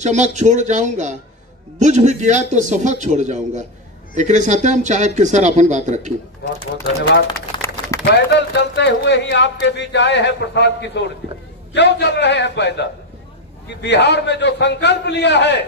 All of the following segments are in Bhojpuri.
चमक छोड़ जाऊंगा, बुझ भी गया तो सफक छोड़ जाऊंगा। एक साथ हम चाहे के सर अपन बात रखी। बहुत बहुत धन्यवाद। पैदल चलते हुए ही आपके बीच आए हैं प्रसाद किशोर जी। क्यों चल रहे हैं पैदल? कि बिहार में जो संकल्प लिया है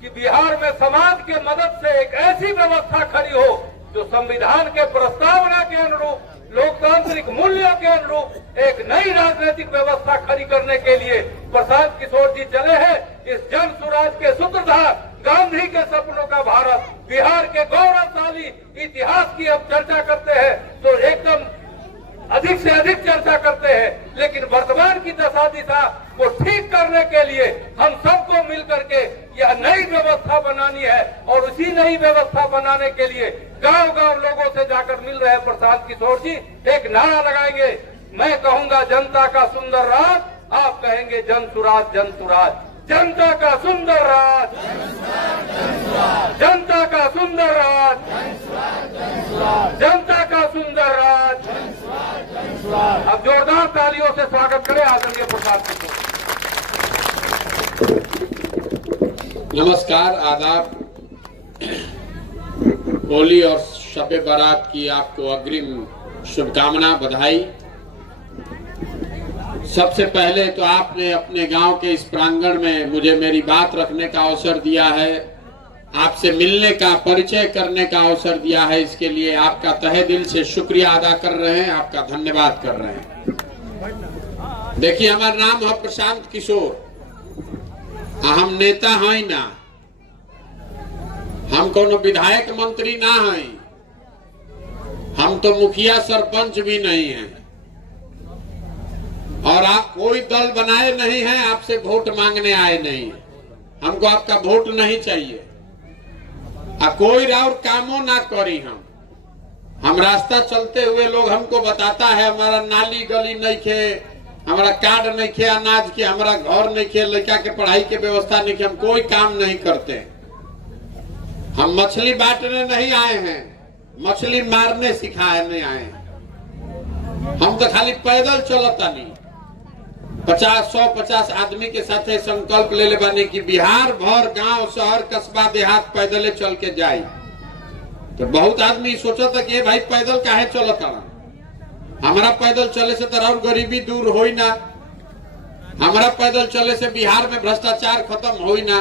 कि बिहार में समाज के मदद से एक ऐसी व्यवस्था खड़ी हो जो संविधान के प्रस्तावना के अनुरूप, लोकतांत्रिक मूल्यों के अनुरूप एक नई राजनीतिक व्यवस्था खड़ी करने के लिए प्रसाद किशोर जी चले हैं। इस जन स्वराज के सूत्रधार, गांधी के सपनों का भारत, बिहार के गौरवशाली इतिहास की अब चर्चा करते हैं तो एकदम अधिक से अधिक चर्चा करते हैं, लेकिन वर्तमान की दशा दिशा को ठीक करने के लिए हम सबको मिलकर के यह नई व्यवस्था बनानी है और उसी नई व्यवस्था बनाने के लिए गांव-गांव लोगों से जाकर मिल रहे हैं प्रसाद किशोर जी। एक नारा लगाएंगे, मैं कहूंगा जनता का सुंदर राज, आप कहेंगे जन सुराज जन सुराज। जनता का सुंदर राज, जनता का सुंदर राज, जनता का सुंदर राज। अब जोरदार तालियों से स्वागत करें आदरणीय प्रसाद किशोर। नमस्कार, आदाब। होली और शब बारात की आपको अग्रिम शुभकामना, बधाई। सबसे पहले तो आपने अपने गांव के इस प्रांगण में मुझे मेरी बात रखने का अवसर दिया है, आपसे मिलने का, परिचय करने का अवसर दिया है। इसके लिए आपका तहे दिल से शुक्रिया अदा कर रहे हैं, आपका धन्यवाद कर रहे हैं। देखिए, हमारा नाम है प्रशांत किशोर। हम नेता हैं ना, हम कोनो विधायक मंत्री ना हैं, हम तो मुखिया सरपंच भी नहीं हैं और आप कोई दल बनाए नहीं हैं, आपसे वोट मांगने आए नहीं। हमको आपका वोट नहीं चाहिए। कोई राउर कामों ना करी। हम रास्ता चलते हुए लोग हमको बताता है हमारा नाली गली नहीं खे, हमारा कार्ड नहीं खे अनाज के, हमारा घर नहीं खे, लड़का के पढ़ाई के व्यवस्था नहीं खे, हम कोई काम नहीं करते। हम मछली बांटने नहीं आए हैं, मछली मारने सिखाने आए हैं। हम तो खाली पैदल चलता नहीं। 50-150 आदमी के साथ संकल्प ले ले बानी कि बिहार भर गांव शहर कस्बा देहात पैदले चल के जाई। तो बहुत आदमी सोचा था कि भाई पैदल काहे चलता, हमारा पैदल चले से तो और गरीबी दूर होई ना, हमारा पैदल चले से बिहार में भ्रष्टाचार खत्म होई ना,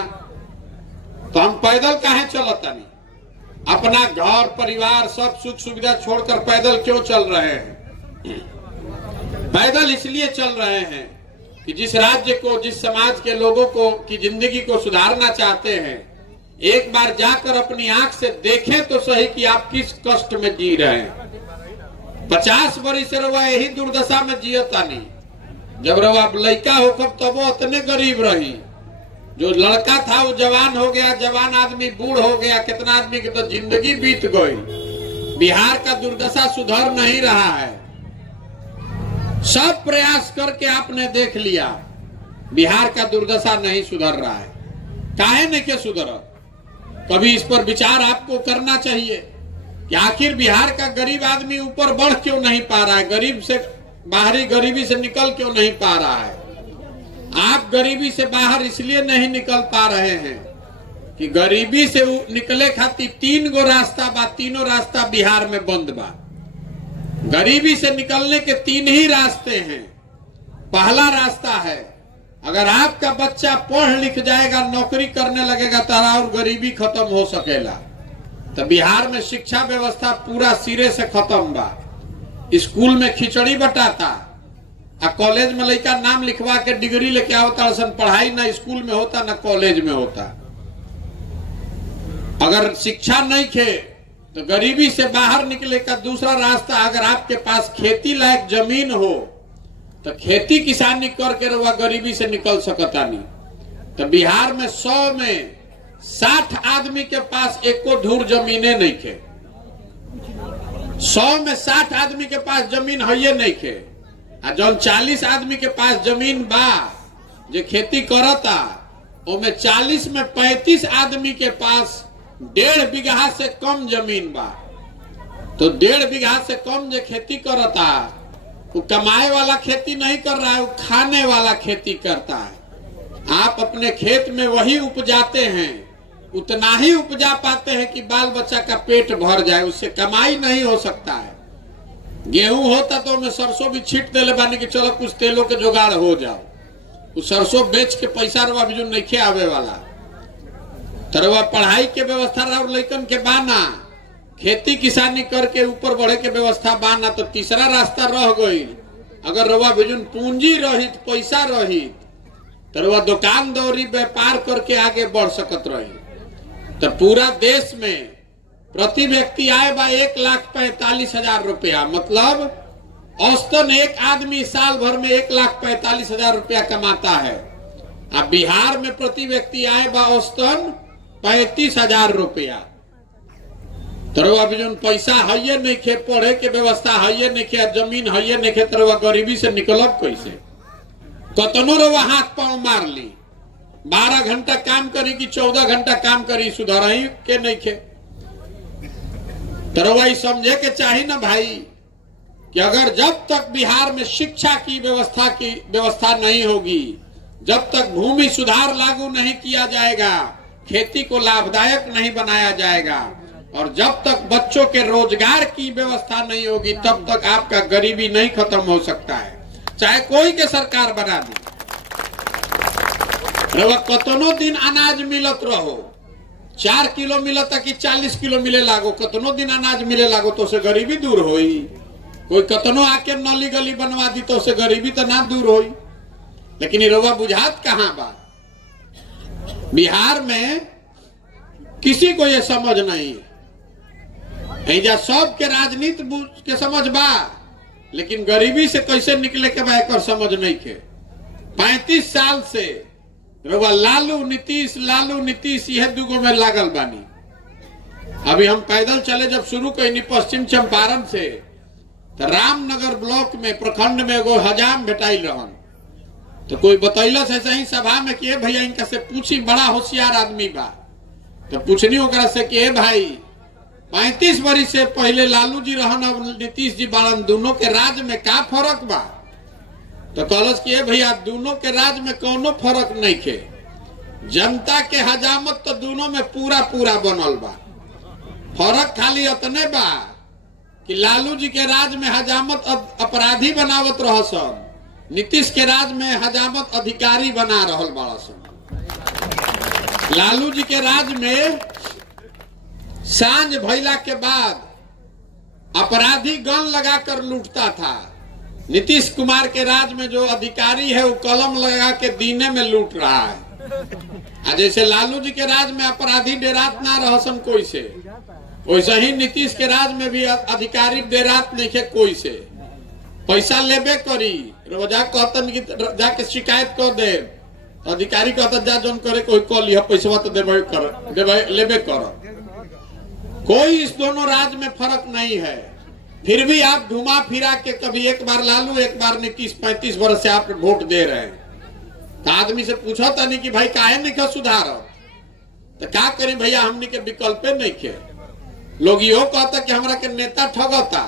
तो हम पैदल काहे चलता नहीं। अपना घर परिवार सब सुख सुविधा छोड़कर पैदल क्यों चल रहे हैं? पैदल इसलिए चल रहे हैं कि जिस राज्य को, जिस समाज के लोगों को की जिंदगी को सुधारना चाहते हैं, एक बार जाकर अपनी आंख से देखें तो सही कि आप किस कष्ट में जी रहे हैं। 50 वर्ष रवा यही दुर्दशा में जियता नहीं। जब रवा लड़का होकर तब वो उतने गरीब रही, जो लड़का था वो जवान हो गया, जवान आदमी बूढ़ हो गया, कितना आदमी की तो जिंदगी बीत गई। बिहार का दुर्दशा सुधर नहीं रहा है। सब प्रयास करके आपने देख लिया, बिहार का दुर्दशा नहीं सुधर रहा है। काहे नहीं के सुधर? कभी इस पर विचार आपको करना चाहिए कि आखिर बिहार का गरीब आदमी ऊपर बढ़ क्यों नहीं पा रहा है, गरीब से बाहरी गरीबी से निकल क्यों नहीं पा रहा है। आप गरीबी से बाहर इसलिए नहीं निकल पा रहे हैं कि गरीबी से निकले खातिर 3 गो रास्ता बा, तीनों रास्ता बिहार में बंद बा। गरीबी से निकलने के 3 ही रास्ते हैं। पहला रास्ता है, अगर आपका बच्चा पढ़ लिख जाएगा, नौकरी करने लगेगा तो और गरीबी खत्म हो सकेला। तो बिहार में शिक्षा व्यवस्था पूरा सिरे से खत्म बा। स्कूल में खिचड़ी बटाता, कॉलेज में लड़का नाम लिखवा के डिग्री लेके आवता, पढ़ाई ना स्कूल में होता ना कॉलेज में होता। अगर शिक्षा नहीं खे तो गरीबी से बाहर निकले का दूसरा रास्ता, अगर आपके पास खेती लायक जमीन हो तो खेती किसानी करके रहुआ गरीबी से निकल सकता नहीं। तो बिहार में 100 में 60 आदमी के पास एको धूर जमीने नहीं खे। 100 में 60 आदमी के पास जमीन है नहीं खे। जौन 40 आदमी के पास जमीन बा जो खेती करता, उनमें 40 में 35 आदमी के पास 1.5 बीघा से कम जमीन बा। तो 1.5 बीघा से कम जो खेती करता, वो कमाए वाला खेती नहीं कर रहा है, वो खाने वाला खेती करता है। आप अपने खेत में वही उपजाते हैं, उतना ही उपजा पाते हैं कि बाल बच्चा का पेट भर जाए, उससे कमाई नहीं हो सकता है। गेहूं होता तो मैं सरसों भी छीट देले बानी कि चलो कुछ तेलों के जुगाड़ हो जाओ, उस सरसों बेच के पैसा रवा भी जो नहीं आवे वाला। तरवा पढ़ाई के व्यवस्था और लइकन के बाना, खेती किसानी करके ऊपर बढ़े के व्यवस्था बाना, तो तीसरा रास्ता रह गई। अगर रवा बिजुन पूंजी रहित, पैसा रहित, तो रवा दुकान दौरी व्यापार करके आगे बढ़ सकत रही। तो पूरा देश में प्रति व्यक्ति आए बा 1,45,000 रुपया, मतलब औसतन एक आदमी साल भर में 1,45,000 रुपया कमाता है। अब बिहार में प्रति व्यक्ति आए बा औसतन 35,000 रुपया। तरवा बिजुन पैसा है नहीं खे, पढ़े के व्यवस्था है नहीं खे, जमीन है नहीं खे, तरवा गरीबी से निकलब कैसे? कतनो रवा हाथ पांव मार ली, 12 घंटा काम करी कि 14 घंटा काम करी, सुधार ही के नहीं खे। तरवा समझे के चाहिए ना भाई कि अगर जब तक बिहार में शिक्षा की व्यवस्था नहीं होगी, जब तक भूमि सुधार लागू नहीं किया जाएगा, खेती को लाभदायक नहीं बनाया जाएगा, और जब तक बच्चों के रोजगार की व्यवस्था नहीं होगी, तब तक आपका गरीबी नहीं खत्म हो सकता है, चाहे कोई के सरकार बना दी। कतनो दिन अनाज मिलत रहो, 4 किलो मिलता कि 40 किलो मिले लागो, कतनो दिन अनाज मिले लागो, तो से गरीबी दूर होई। कोई कतनो आके नली गली बनवा दी तो से गरीबी तो ना दूर होई। लेकिन ये रवा बुझात कहां बा? बिहार में किसी को ये समझ नहीं है। सब के राजनीति के समझ बा, लेकिन गरीबी से कैसे निकले के बा एकर समझ नहीं के। 35 साल से रवा लालू नीतीश यह दुगो में लागल बानी। अभी हम पैदल चले जब शुरू कईनी पश्चिम चंपारण से, तो रामनगर ब्लॉक में प्रखंड में एगो हजाम भेटाइल रहन, तो कोई बतैलस ऐसे ही सभा में कि भैया इनका से पूछी, बड़ा होशियार आदमी बा। तो पूछनी ओकरा से कि भाई 35 वर्ष से पहले लालू जी रहन और नीतीश जी बाड़न, दोनों के राज में का फर्क बा? तो कहलस कि भैया दोनों के राज में कोनो फर्क नहीं खे, जनता के हजामत तो दोनों में पूरा पूरा बनल बा। फर्क खाली इतने बा कि लालू जी के राज में हजामत अपराधी बनावत रहसन, नीतीश के राज में हजामत अधिकारी बना रहल बड़ा सन। लालू जी के राज में सांझ भइला के बाद अपराधी गन लगाकर लूटता था। नीतीश कुमार के राज में जो अधिकारी है वो कलम लगा के दीने में लूट रहा है। जैसे लालू जी के राज में अपराधी डेरात ना रहसन कोई से, वैसे ही नीतीश के राज में भी अधिकारी डेरात नहीं है कोई से। पैसा लेबे करी, रोजा कहतन कि जाके शिकायत कर दे, अधिकारी कहता जा जोन करे कोई कॉल लिया पैसा तो लेबे कर। कोई इस दोनों राज में फर्क नहीं है। फिर भी आप घुमा फिरा के कभी एक बार लालू एक बार नीतीश, 35 वर्ष से आप वोट दे रहे हैं। तो आदमी से पूछा था नहीं कि भाई काहे नहीं का सुधार, तो क्या करें भैया, हमने के विकल्प नहीं के। लोग यो कहता कि हमारा के नेता ठगता,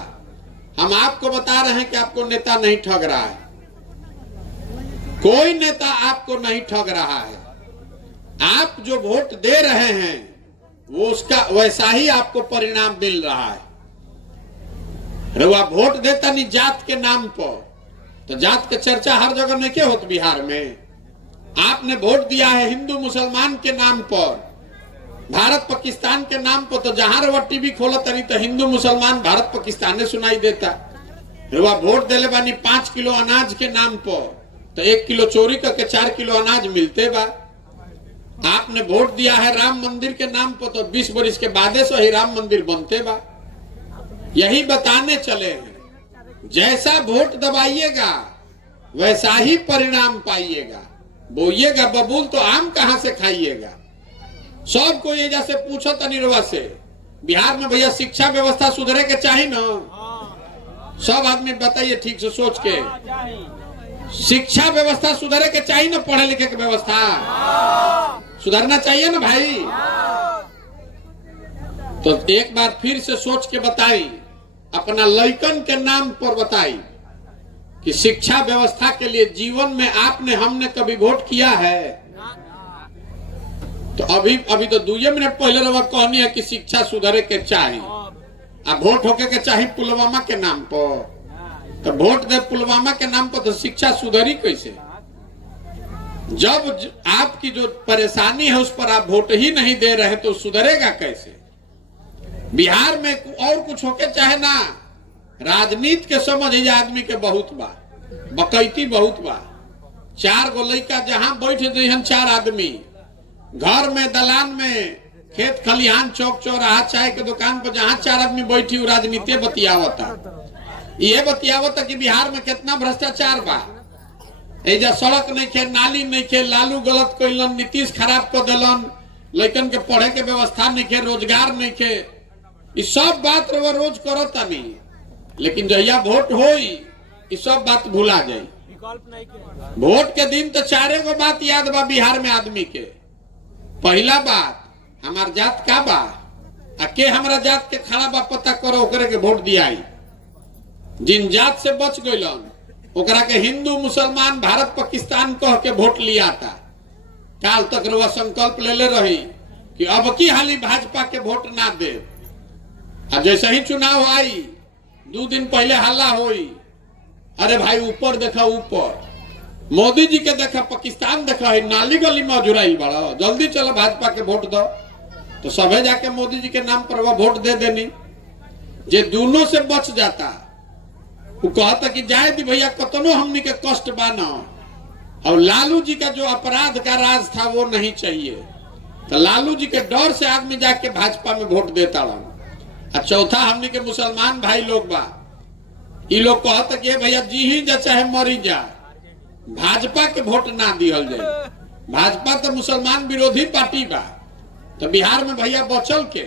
हम आपको बता रहे हैं कि आपको नेता नहीं ठग रहा है। कोई नेता आपको नहीं ठग रहा है। आप जो वोट दे रहे हैं वो उसका वैसा ही आपको परिणाम मिल रहा है। रउआ वोट देता नहीं जात के नाम पर, तो जात के चर्चा हर जगह नहीं क्या होता बिहार में। आपने वोट दिया है हिंदू मुसलमान के नाम पर, भारत पाकिस्तान के नाम पर, तो जहां रउआ टीवी खोला तनी तो हिंदू मुसलमान भारत पाकिस्तान ने सुनाई देता। रउआ वोट देले बानी 5 किलो अनाज के नाम पर, तो 1 किलो चोरी करके 4 किलो अनाज मिलते बा। आपने वोट दिया है राम मंदिर के नाम पर, तो 20 वर्ष के बाद से ही राम मंदिर बनते बा। यही बताने चले हैं, जैसा वोट दबाइएगा वैसा ही परिणाम पाइएगा। बोइएगा बबूल तो आम कहां से खाइएगा। सबको ये जैसे पूछो तनिरवा से, बिहार में भैया शिक्षा व्यवस्था सुधरे के चाहिए ना? सब आदमी बताइए ठीक से सोच के, शिक्षा व्यवस्था सुधरे के चाहिए ना? पढ़े लिखे की व्यवस्था सुधरना चाहिए ना भाई? तो एक बार फिर से सोच के बताई, अपना लइकन के नाम पर बताई कि शिक्षा व्यवस्था के लिए जीवन में आपने हमने कभी वोट किया है? अभी तो 2 मिनट पहले रवा कहनी है कि शिक्षा सुधरे के चाहिए, अब वोट होके के चाहिए पुलवामा के नाम पर, तो वोट दे पुलवामा के नाम पर, तो शिक्षा सुधरी कैसे? जब आपकी जो परेशानी है उस पर आप वोट ही नहीं दे रहे तो सुधरेगा कैसे? बिहार में और कुछ होके चाहे ना, राजनीति के समझ ही आदमी के बहुत बा, बकैती बहुत बा। 4 गो लड़का जहां बैठे थे 4 आदमी, घर में, दलान में, खेत खलिहान, चौक चौराहा, चाय के दुकान पर जहां 4 आदमी बैठी, वो राजनीति बतियावता। ये बतियावता कि बिहार में कितना भ्रष्टाचार बा, एजा सड़क नहीं खे, नाली नहीं खे, लालू गलत कैलन, नीतीश खराब कर दिलन, लड़कन के पढ़े के व्यवस्था नहीं खे, रोजगार नहीं खे, ये सब बात रोज करता नहीं, लेकिन जहिया वोट होई ये सब बात भुला जाये। वोट के दिन तो 4 गो बात याद बा बिहार में आदमी के। पहला बात, हमार जात का बा, के हमारा जात के खड़ा बा पता करो, ओकरे के वोट दियाई। जिन जात से बच गइलन ओकरा के हिंदू मुसलमान भारत पाकिस्तान कह के वोट लिया था। काल तक रउआ संकल्प ले रही कि अब की हाली भाजपा के वोट ना दे। अब जैसे ही चुनाव आई 2 दिन पहले हल्ला हुई, अरे भाई ऊपर देखा, ऊपर मोदी जी के देखा, पाकिस्तान देखा, है नाली गली में जुड़ाई बड़ा, जल्दी चलो भाजपा के वोट दो। तो सभे जाके मोदी जी के नाम पर वह वोट दे देनी। जे दोनों से बच जाता, वो कहता कि जाए दी भैया कतनो हमनी के कष्ट बाना, और लालू जी का जो अपराध का राज था वो नहीं चाहिए, तो लालू जी के डर से आदमी जाके भाजपा में वोट देता रहा। चौथा, हमनी के मुसलमान भाई लोग बा, ये लोग कहता कि भैया जी ही जा चाहे मरी जा, भाजपा के वोट ना दिहल जाए। भाजपा तो मुसलमान विरोधी पार्टी बा। तो बिहार में भैया बचल के,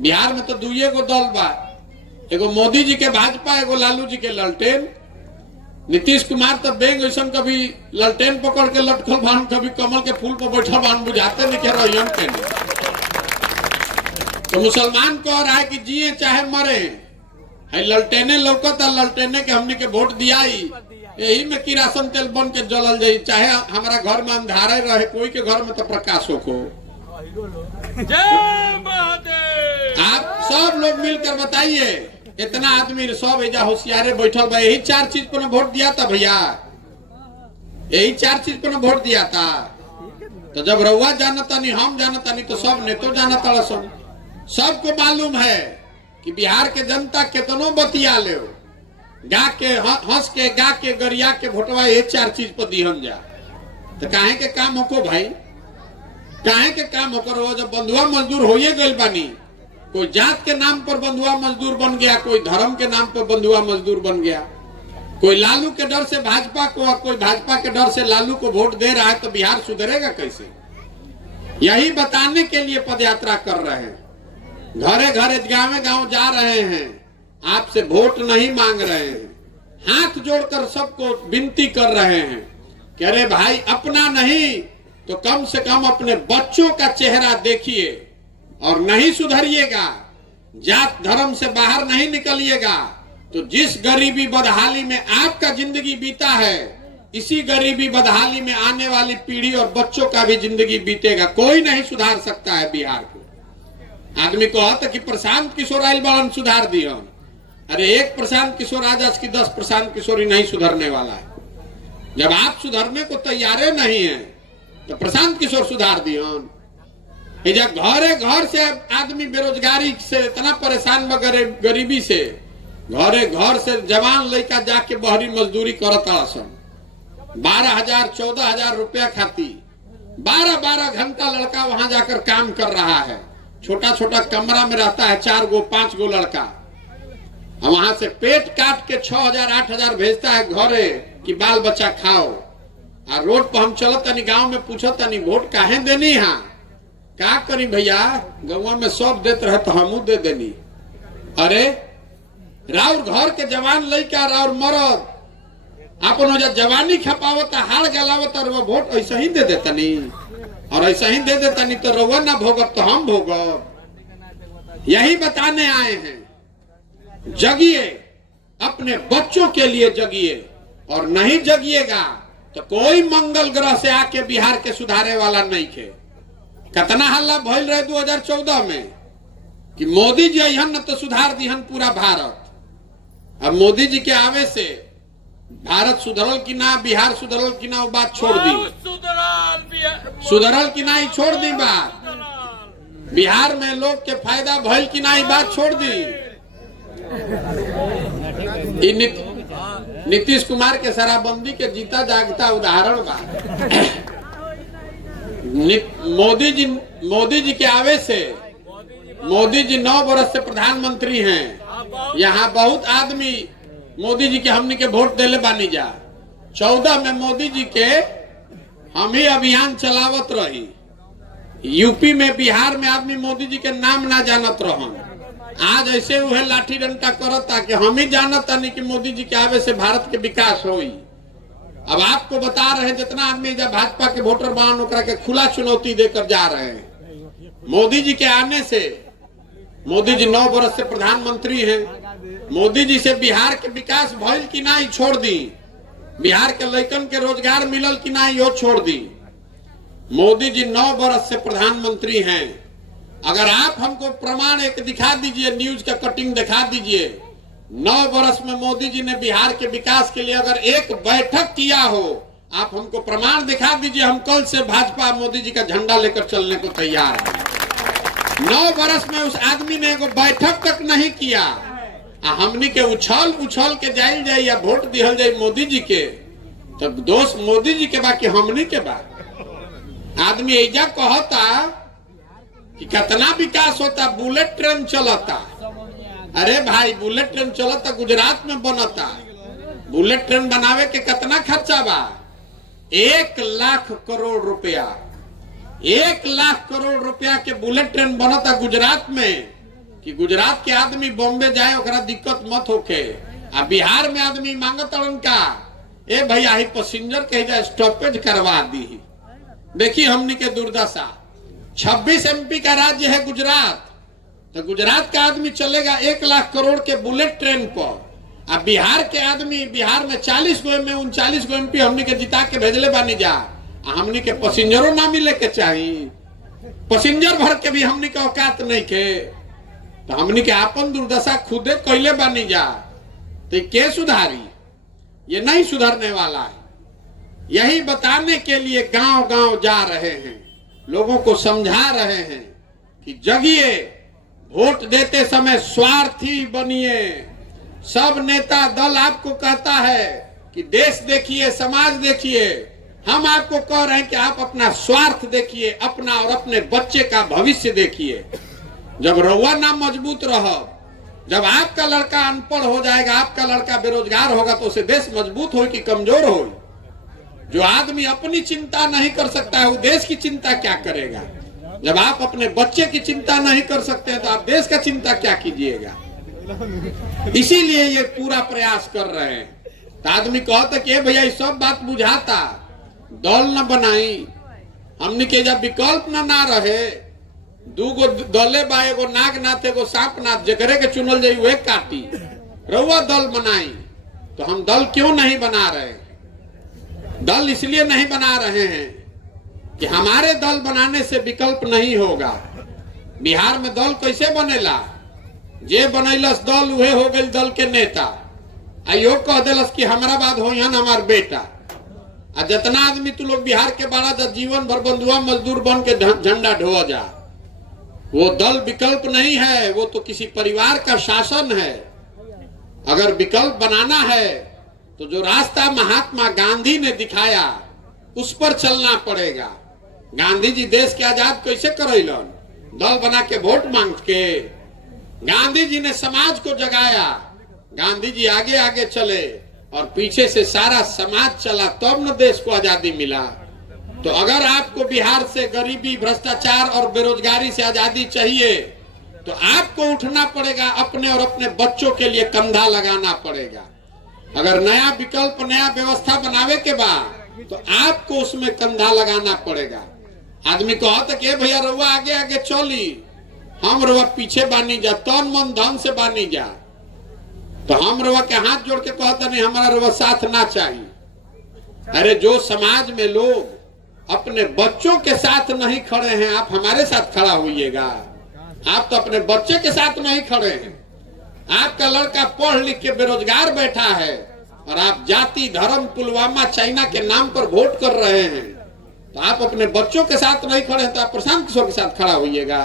बिहार में तो 2 गो दल बा, एगो मोदी जी के भाजपा, एगो लालू जी के ललटेन। नीतीश कुमार तो बेंग ऐसा कभी ललटेन पकड़ के लटकल भान, कभी कमल के फूल पर बैठा भान, बुझाते नहीं के। तो मुसलमान कह रहा है कि जिए चाहे मरे, है ललटेने लौकता, ललटेने के हमने के वोट दियाई, यही में किरासन तेल बन के जलल जाई, चाहे हमारा घर में अंधारे रहे, कोई के घर में तो प्रकाश हो। आप सब लोग मिलकर बताइए, इतना आदमी सब एजा होशियारे बैठल बा, यही 4 चीज पर वोट दिया था भैया, यही 4 चीज पर वोट दिया था। तो जब रउआ जानता नहीं, हम जानता नहीं, तो सब नेतो जानता। सबको मालूम है कि बिहार के जनता कितनों बतिया ले, गा के हंस के, गा के, गरिया के वोटवा ये 4 चीज पर दिहन जा। तो काहे के काम होको भाई, काहे के काम होकर? जब बंधुआ मजदूर होइए गइल बानी, कोई जात के नाम पर बंधुआ मजदूर बन गया, कोई धर्म के नाम पर बंधुआ मजदूर बन गया, कोई लालू के डर से भाजपा को और कोई भाजपा के डर से लालू को वोट दे रहा है, तो बिहार सुधरेगा कैसे? यही बताने के लिए पदयात्रा कर रहे हैं, घरे घरे, गाँव गाँव जा रहे हैं, आपसे वोट नहीं मांग रहे हैं, हाथ जोड़कर सबको विनती कर रहे हैं कि अरे भाई अपना नहीं तो कम से कम अपने बच्चों का चेहरा देखिए, और नहीं सुधरिएगा, जात धर्म से बाहर नहीं निकलिएगा, तो जिस गरीबी बदहाली में आपका जिंदगी बीता है, इसी गरीबी बदहाली में आने वाली पीढ़ी और बच्चों का भी जिंदगी बीतेगा। कोई नहीं सुधार सकता है बिहार को। आदमी को कहता कि प्रशांत किशोर आइल बालन सुधार दिया, अरे एक प्रशांत किशोर आज की 10 प्रशांत किशोर ही नहीं सुधरने वाला है। जब आप सुधरने को तैयार नहीं है तो प्रशांत किशोर सुधार दिया। जब घरे घर से आदमी बेरोजगारी से इतना परेशान बा, गरीबी से, घरे घर से जवान लड़का जाके बहरी मजदूरी करता, 12,000 14,000 रुपया खाती 12-12 घंटा लड़का वहां जाकर काम कर रहा है। छोटा छोटा कमरा में रहता है, 4 गो 5 गो लड़का, वहां से पेट काट के 6,000 8,000 भेजता है घरे कि बाल बच्चा खाओ। और रोड पर हम चलत तनी, गांव में पूछत तनी वोट काहे देनी है, का करी भैया, गाँव में सब देते रहे तो हमू दे देनी। अरे राउर घर के जवान लड़का, राउर मरद अपन जवानी खपावत, हाड़ गलावत, और वो वोट ऐसा ही दे देता नहीं, और ऐसा ही दे देता नहीं तो रउआ ना भोगब तो हम भोगब। यही बताने आए हैं, जगिए, अपने बच्चों के लिए जगिए, और नहीं जगिएगा तो कोई मंगल ग्रह से आके बिहार के सुधारे वाला नहीं थे। कितना हल्ला भइल रहे 2014 में कि मोदी जी अहन न तो सुधार दिहन पूरा भारत। अब मोदी जी के आवे से भारत सुधरल कि ना, बिहार सुधरल कि ना, वो बात छोड़ दी। सुधरल कि ना ही छोड़ दी बात। बिहार में लोग के फायदा भइल कि ना ही बात छोड़ दी। नीतीश कुमार के शराबबंदी के जीता जागता उदाहरण बा। मोदी जी के आवे से, मोदी जी 9 वर्ष से प्रधानमंत्री हैं। यहाँ बहुत आदमी मोदी जी के हमनी के वोट देले बानी जा। 14 में मोदी जी के हम ही अभियान चलावत रही। यूपी में, बिहार में आदमी मोदी जी के नाम ना जानत रहन। आज ऐसे वह लाठी डंडा करता कि हम ही जानत नहीं कि मोदी जी के आवे से भारत के विकास होई। अब आपको बता रहे हैं जितना आदमी जब भाजपा के वोटर बान ओकरा के खुला चुनौती देकर जा रहे हैं। मोदी जी के आने से, मोदी जी 9 वर्ष से प्रधानमंत्री हैं। मोदी जी से बिहार के विकास भइल कि ना ही छोड़ दी। बिहार के लड़कन के रोजगार मिलल कि ना ही वो छोड़ दी। मोदी जी 9 वर्ष से प्रधानमंत्री हैं। अगर आप हमको प्रमाण एक दिखा दीजिए, न्यूज का कटिंग दिखा दीजिए, 9 वर्ष में मोदी जी ने बिहार के विकास के लिए अगर एक बैठक किया हो, आप हमको प्रमाण दिखा दीजिए। हम कल से भाजपा मोदी जी का झंडा लेकर चलने को तैयार हैं। 9 वर्ष में उस आदमी ने एगो बैठक तक नहीं किया। हमनी के उछल उछल के जाइल जाए या वोट दिहल जाए मोदी जी के, तब दोष मोदी जी के बा कि हमनी के बा। आदमी ऐजा कहता कि कितना विकास होता, बुलेट ट्रेन चलता। अरे भाई, बुलेट ट्रेन चलता, गुजरात में बनता। बुलेट ट्रेन बनावे के कितना खर्चा बा? 1 लाख करोड़ रुपया। 1 लाख करोड़ रुपया के बुलेट ट्रेन बनता गुजरात में कि गुजरात के आदमी बॉम्बे जाए ओकरा दिक्कत मत होके। आ बिहार में आदमी मांगत का, ए भैया ही पैसेंजर के जा स्टॉपेज करवा दी। देखिए हमनी के दुर्दशा। 26 MP का राज्य है गुजरात, तो गुजरात का आदमी चलेगा 1 लाख करोड़ के बुलेट ट्रेन पर। अब बिहार के आदमी, बिहार में 40 गो में 39 गो MP हमनी के जिता के भेजले बानी जा। हमनी के पैसेंजरों ना मिले के चाहिए, पैसेंजर भर के भी हमनी के औकात नहीं के, तो हमनी के आपन दुर्दशा खुदे कैले बानी जा। तो के सुधारी? ये नहीं सुधरने वाला है। यही बताने के लिए गांव गांव जा रहे हैं, लोगों को समझा रहे हैं कि जगिए, वोट देते समय स्वार्थी बनिए। सब नेता दल आपको कहता है कि देश देखिए, समाज देखिए। हम आपको कह रहे हैं कि आप अपना स्वार्थ देखिए, अपना और अपने बच्चे का भविष्य देखिए। जब रउआ ना मजबूत रहो, जब आपका लड़का अनपढ़ हो जाएगा, आपका लड़का बेरोजगार होगा, तो उसे देश मजबूत हो कि कमजोर हो? जो आदमी अपनी चिंता नहीं कर सकता है वो देश की चिंता क्या करेगा? जब आप अपने बच्चे की चिंता नहीं कर सकते हैं तो आप देश का चिंता क्या कीजिएगा? इसीलिए ये पूरा प्रयास कर रहे हैं। तो आदमी कहता कि भैया ये सब बात बुझाता, दल न बनाई, हमने के जब विकल्प ना रहे, 2 गो दले बा, एगो नागनाथ एगो सांपनाथ, जगरे के चुनल जाई वे काटी। रउआ दल बनाई, तो हम दल क्यों नहीं बना रहे? दल इसलिए नहीं बना रहे हैं कि हमारे दल बनाने से विकल्प नहीं होगा। बिहार में दल कैसे बनेला? जे बनैलस दल उहे हो गई दल के नेता। आयो कह दिलस कि हमारा बाद हो हमार बेटा। आ जितना आदमी तू लोग बिहार के बड़ा जा जीवन भर बंधुआ मजदूर बन के झंडा ढोआ जा, वो दल विकल्प नहीं है, वो तो किसी परिवार का शासन है। अगर विकल्प बनाना है तो जो रास्ता महात्मा गांधी ने दिखाया उस पर चलना पड़ेगा। गांधी जी देश के आजाद कैसे करैलन? दल बना के वोट मांग के। गांधी जी ने समाज को जगाया, गांधी जी आगे आगे चले और पीछे से सारा समाज चला, तब न देश को आजादी मिला। तो अगर आपको बिहार से गरीबी, भ्रष्टाचार और बेरोजगारी से आजादी चाहिए तो आपको उठना पड़ेगा, अपने और अपने बच्चों के लिए कंधा लगाना पड़ेगा। अगर नया विकल्प, नया व्यवस्था बनावे के बाद तो आपको उसमें कंधा लगाना पड़ेगा। आदमी कहता कि भैया रउआ आगे आगे चली, हम रउआ पीछे बानी जा, तन मन धन से बानी जा, तो हम रउआ के हाथ जोड़ के कहता नहीं हमारा रउआ साथ ना चाहिए। अरे जो समाज में लोग अपने बच्चों के साथ नहीं खड़े हैं, आप हमारे साथ खड़ा होइएगा। आप तो अपने बच्चे के साथ नहीं खड़े हैं। आपका लड़का पढ़ लिख के बेरोजगार बैठा है और आप जाति धर्म पुलवामा चाइना के नाम पर वोट कर रहे हैं। तो आप अपने बच्चों के साथ नहीं खड़े हैं तो आप प्रशांत किशोर के साथ खड़ा होइएगा।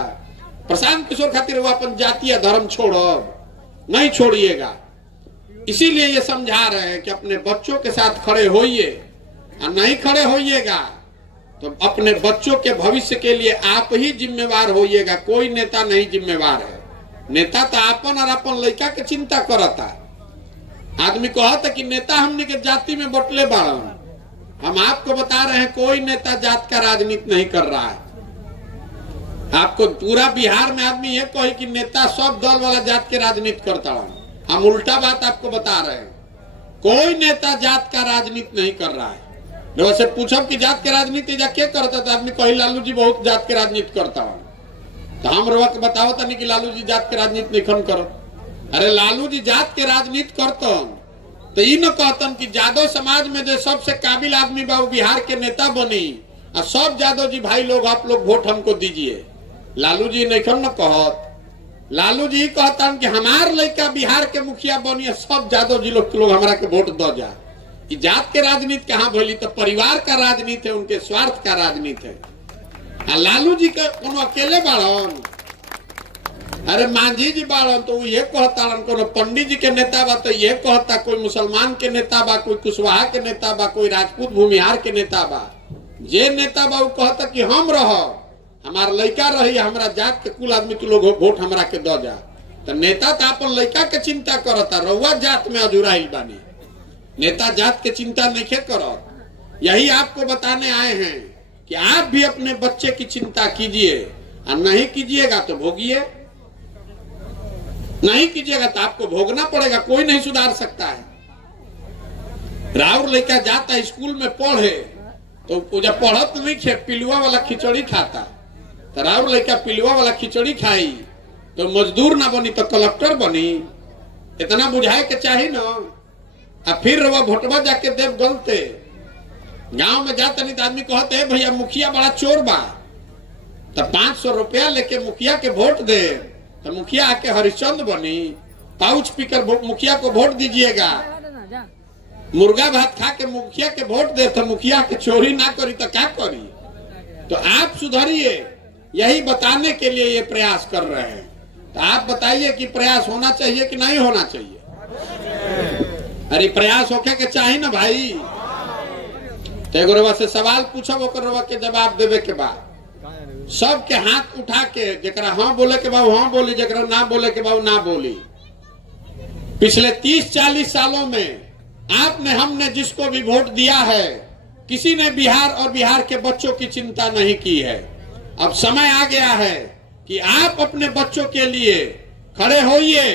प्रशांत किशोर खातिर वो अपन जाति या धर्म छोड़ो नहीं छोड़िएगा। इसीलिए ये समझा रहे हैं कि अपने बच्चों के साथ खड़े होइए और नहीं खड़े होइएगा तो अपने बच्चों के भविष्य के लिए आप ही जिम्मेवार होइएगा। कोई नेता नहीं जिम्मेवार है। नेता तो अपन और अपन लड़का के चिंता करता। आदमी कहता कि नेता हमने के जाति में बटले बाड़न। हम आपको बता रहे हैं कोई नेता जात का राजनीति नहीं कर रहा है। आपको पूरा बिहार में आदमी ये कहे कि नेता सब दल वाला जात के राजनीति करता है। हम उल्टा बात आपको बता रहे हैं। कोई नेता जात का राजनीति नहीं कर रहा है। वैसे पूछब कि जात के राजनीति जा क्या करता था, आदमी कही लालू जी बहुत जात के राजनीति करता है। तो हम रोक बताओ तनी कि लालू जी जात के राजनीति नहीं खन करो। अरे लालू जी जात के राजनीति करतन तो ई न कहतन कि यादव समाज में जो सबसे काबिल आदमी बा बिहार के नेता बनी और सब यादव जी भाई लोग आप लोग वोट हमको दीजिए। लालू जी नहीं खन न कहत। लालू जी कहतन कि हमार लड़का बिहार के मुखिया बनी, सब यादव जी लोग हमारा के वोट दो जा। जात के राजनीति कहाँ भली? तो परिवार का राजनीति है, उनके स्वार्थ का राजनीति है। लालू जी का कोनो अकेले बाड़न? अरे मांझी जी बाड़न तो ये कहता, कोनो पंडित जी के नेता बा तो ये कहता, कोई मुसलमान के नेता बा, कोई कुशवाहा के नेता बा, कोई राजपूत भूमिहार के नेता बा। जे नेता बा वो कहता कि हम रह हमार लड़का रही, हमारा जात के कुल आदमी तू लोग वोट हमरा के दो जा। तो नेता तो अपन लड़का के चिंता करता। रउआ जात में अधूराइल बानी, नेता जात के चिंता नहीं करो। यही आपको बताने आए हैं कि आप भी अपने बच्चे की चिंता कीजिए और नहीं कीजिएगा तो भोगिए। नहीं कीजिएगा तो आपको भोगना पड़ेगा। कोई नहीं सुधार सकता है। राउर लड़का जाता है स्कूल में पढ़े तो जब पढ़त नहीं खे पिलुआ वाला खिचड़ी खाता, तो राउर लड़का पिलुआ वाला खिचड़ी खाई तो मजदूर ना बनी तो कलेक्टर बनी। इतना बुझाए के चाहिए ना। अब फिर वो भोटवा जाके देव गलते गांव में जाता नहीं तो आदमी कहते है भैया मुखिया बड़ा चोर बा, तो 500 रुपया लेके मुखिया के वोट दे तो मुखिया आके हरिश्चंद्र बनी। पाउच पीकर मुखिया को वोट दीजिएगा। मुर्गा भात खा के मुखिया के वोट दे तो मुखिया के चोरी ना करी तो क्या करी? तो आप सुधरिए, यही बताने के लिए ये प्रयास कर रहे हैं। तो आप बताइए कि प्रयास होना चाहिए कि नहीं होना चाहिए? अरे प्रयास होके के चाहिए ना भाई। तो एगो से सवाल पूछब ओकर के जवाब देवे के बाद सबके हाथ उठा के जरा हाँ बोले के बाद हाँ बोली, जरा ना बोले के बाद ना बोली। पिछले 30-40 सालों में आपने हमने जिसको भी वोट दिया है किसी ने बिहार और बिहार के बच्चों की चिंता नहीं की है। अब समय आ गया है कि आप अपने बच्चों के लिए खड़े होइए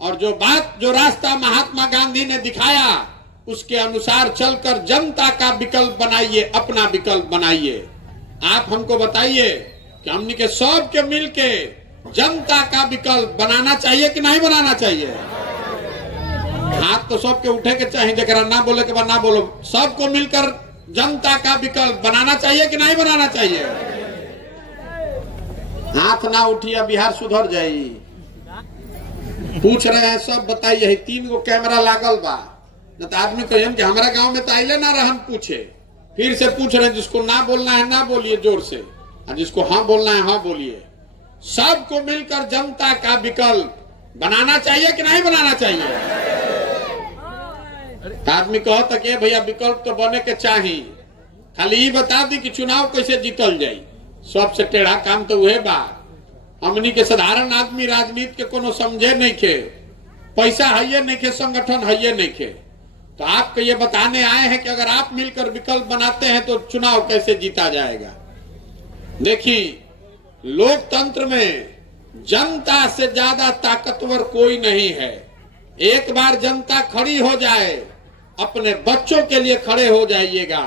और जो रास्ता महात्मा गांधी ने दिखाया उसके अनुसार चलकर जनता का विकल्प बनाइए, अपना विकल्प बनाइए। आप हमको बताइए कि हमने के सब के मिल के जनता का विकल्प बनाना चाहिए कि नहीं बनाना चाहिए? हाथ तो सबके उठे के चाहिए, जरा ना बोले के बाद ना बोलो। सबको मिलकर जनता का विकल्प बनाना चाहिए कि नहीं बनाना चाहिए? हाथ ना उठिए, बिहार सुधर जाये। पूछ रहे हैं सब बताइए। यही 3 गो कैमरा लागल बा, न तो आदमी कहिए कि हमारा गांव में तो आइले ना रहन पूछे। फिर से पूछ रहे हैं जिसको ना बोलना है ना बोलिए जोर से, और जिसको हाँ बोलना है हाँ बोलिए। सबको मिलकर जनता का विकल्प बनाना चाहिए कि नहीं बनाना चाहिए? आदमी कहता कि भैया विकल्प तो बने के चाहिए, खाली ये बता दी कि चुनाव कैसे जीतल जाये। सबसे टेढ़ा काम तो वह बा। हमनी के साधारण आदमी राजनीति के कोनो समझे नहीं खे, पैसा है नहीं खे, संगठन है नहीं खे। तो आपको ये बताने आए हैं कि अगर आप मिलकर विकल्प बनाते हैं तो चुनाव कैसे जीता जाएगा। देखिए, लोकतंत्र में जनता से ज्यादा ताकतवर कोई नहीं है। एक बार जनता खड़ी हो जाए, अपने बच्चों के लिए खड़े हो जाइएगा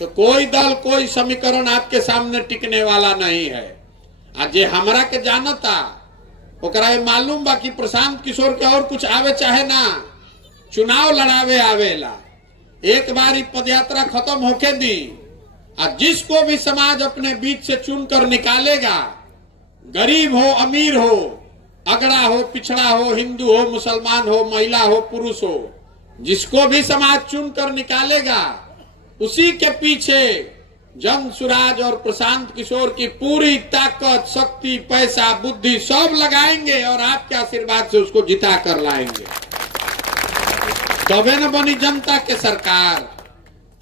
तो कोई दल कोई समीकरण आपके सामने टिकने वाला नहीं है। आज जे हमरा के जानता ओकरा मालूम बा कि प्रशांत किशोर के और कुछ आवे चाहे ना, चुनाव लड़ावे आवेला। एक बार पदयात्रा खत्म होके दी और जिसको भी समाज अपने बीच से चुनकर निकालेगा, गरीब हो अमीर हो, अगड़ा हो पिछड़ा हो, हिंदू हो मुसलमान हो, महिला हो पुरुष हो, जिसको भी समाज चुनकर निकालेगा, उसी के पीछे जन सुराज और प्रशांत किशोर की पूरी ताकत, शक्ति, पैसा, बुद्धि सब लगाएंगे और आपके आशीर्वाद से उसको जिता कर लाएंगे। तबे न बनी जनता के सरकार।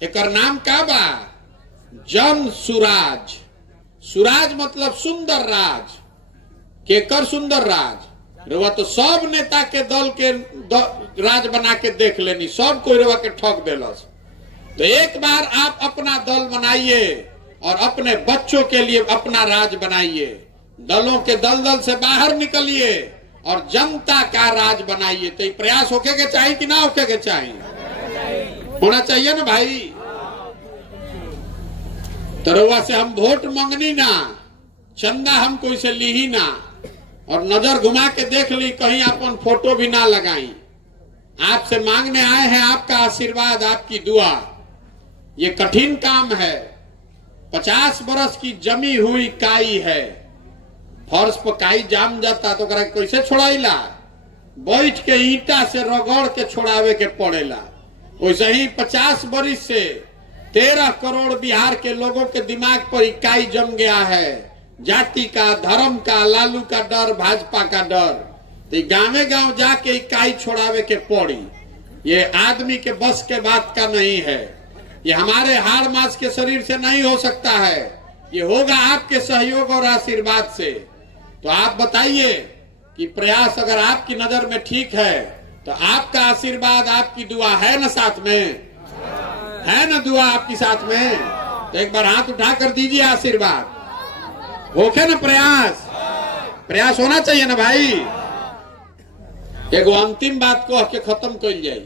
एकर नाम का बा? जन सुराज। सुराज मतलब सुंदर राज। केकर सुंदर राज? रेवा तो सब नेता के दल के राज बना के देख लेनी, सब कोई रेवा के ठग देलस। तो एक बार आप अपना दल बनाइए और अपने बच्चों के लिए अपना राज बनाइए। दलों के दलदल से बाहर निकलिए और जनता का राज बनाइए। तो ये प्रयास होके के चाहिए कि ना होके के चाहिए? होना चाहिए ना भाई। तरुआ से हम वोट मांगनी ना, चंदा हम कोई से ली ही ना, और नजर घुमा के देख ली, कहीं अपन फोटो भी ना लगाई। आपसे मांगने आए हैं आपका आशीर्वाद, आपकी दुआ। ये कठिन काम है। 50 बरस की जमी हुई काई है, फर्श पर काई जाम जाता तो कैसे छोड़ाइला? बैठ के ईंटा से रगड़ के छोड़ावे के पड़ेला। वैसे ही 50 बरिस से 13 करोड़ बिहार के लोगों के दिमाग पर इकाई जम गया है। जाति का, धर्म का, लालू का डर, भाजपा का डर। तो गांवे गांव जाके इकाई छोड़ावे के पड़ी। ये आदमी के बस के बात का नहीं है। ये हमारे हाड़ मांस के शरीर से नहीं हो सकता है। ये होगा आपके सहयोग और आशीर्वाद से। तो आप बताइए कि प्रयास अगर आपकी नजर में ठीक है तो आपका आशीर्वाद, आपकी दुआ है ना साथ में? है ना दुआ आपकी साथ में? तो एक बार हाथ उठा कर दीजिए आशीर्वाद। होके ना प्रयास? प्रयास होना चाहिए ना भाई। एगो अंतिम बात को के खत्म कर जाए।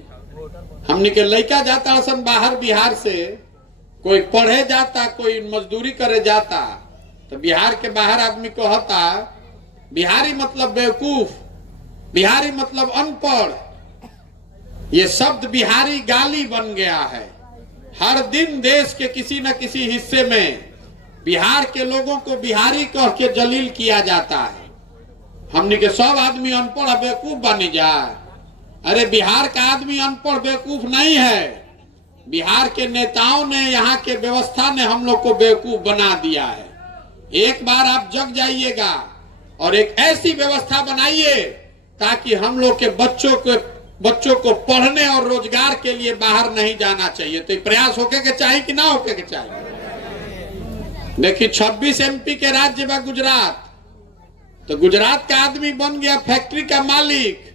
हमने के लड़का जाता सन बाहर बिहार से, कोई पढ़े जाता, कोई मजदूरी करे जाता, तो बिहार के बाहर आदमी को होता बिहारी मतलब बेवकूफ, बिहारी मतलब अनपढ़। ये शब्द बिहारी गाली बन गया है। हर दिन देश के किसी न किसी हिस्से में बिहार के लोगों को बिहारी कह के जलील किया जाता है। हमने के सब आदमी अनपढ़ बेवकूफ बनी जाए। अरे बिहार का आदमी अनपढ़ बेवकूफ नहीं है। बिहार के नेताओं ने, यहाँ के व्यवस्था ने हम लोग को बेवकूफ बना दिया है। एक बार आप जग जाइएगा और एक ऐसी व्यवस्था बनाइए ताकि हम लोग के बच्चों को पढ़ने और रोजगार के लिए बाहर नहीं जाना चाहिए। तो प्रयास होके के चाहिए कि ना होके के चाहिए? देखिए 26 MP के राज्य बा गुजरात, तो गुजरात का आदमी बन गया फैक्ट्री का मालिक।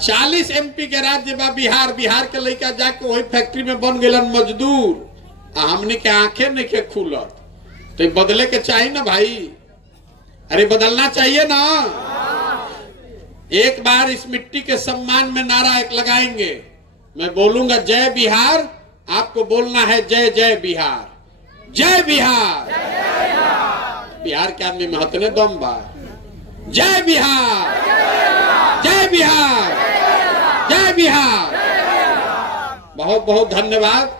40 MP के राज्य बा बिहार, बिहार के लड़का जाके वही फैक्ट्री में बन गए मजदूर। हमने के आंखें नहीं के खुलत। तो बदले के चाहिए ना भाई। अरे बदलना चाहिए ना। एक बार इस मिट्टी के सम्मान में नारा एक लगाएंगे। मैं बोलूंगा जय बिहार, आपको बोलना है जय जय बिहार। जय बिहार। बिहार के आदमी में हतने दम बा। जय बिहार, जय बिहार, जय बिहार। बहुत बहुत धन्यवाद।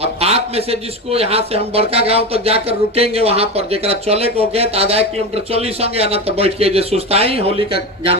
अब आप में से जिसको यहाँ से हम बड़का गांव तक जाकर रुकेंगे, वहां पर जरा चले को के आधा 1 किलोमीटर चली संगे, ना तो बैठ के जे सुस्ताई होली का गाना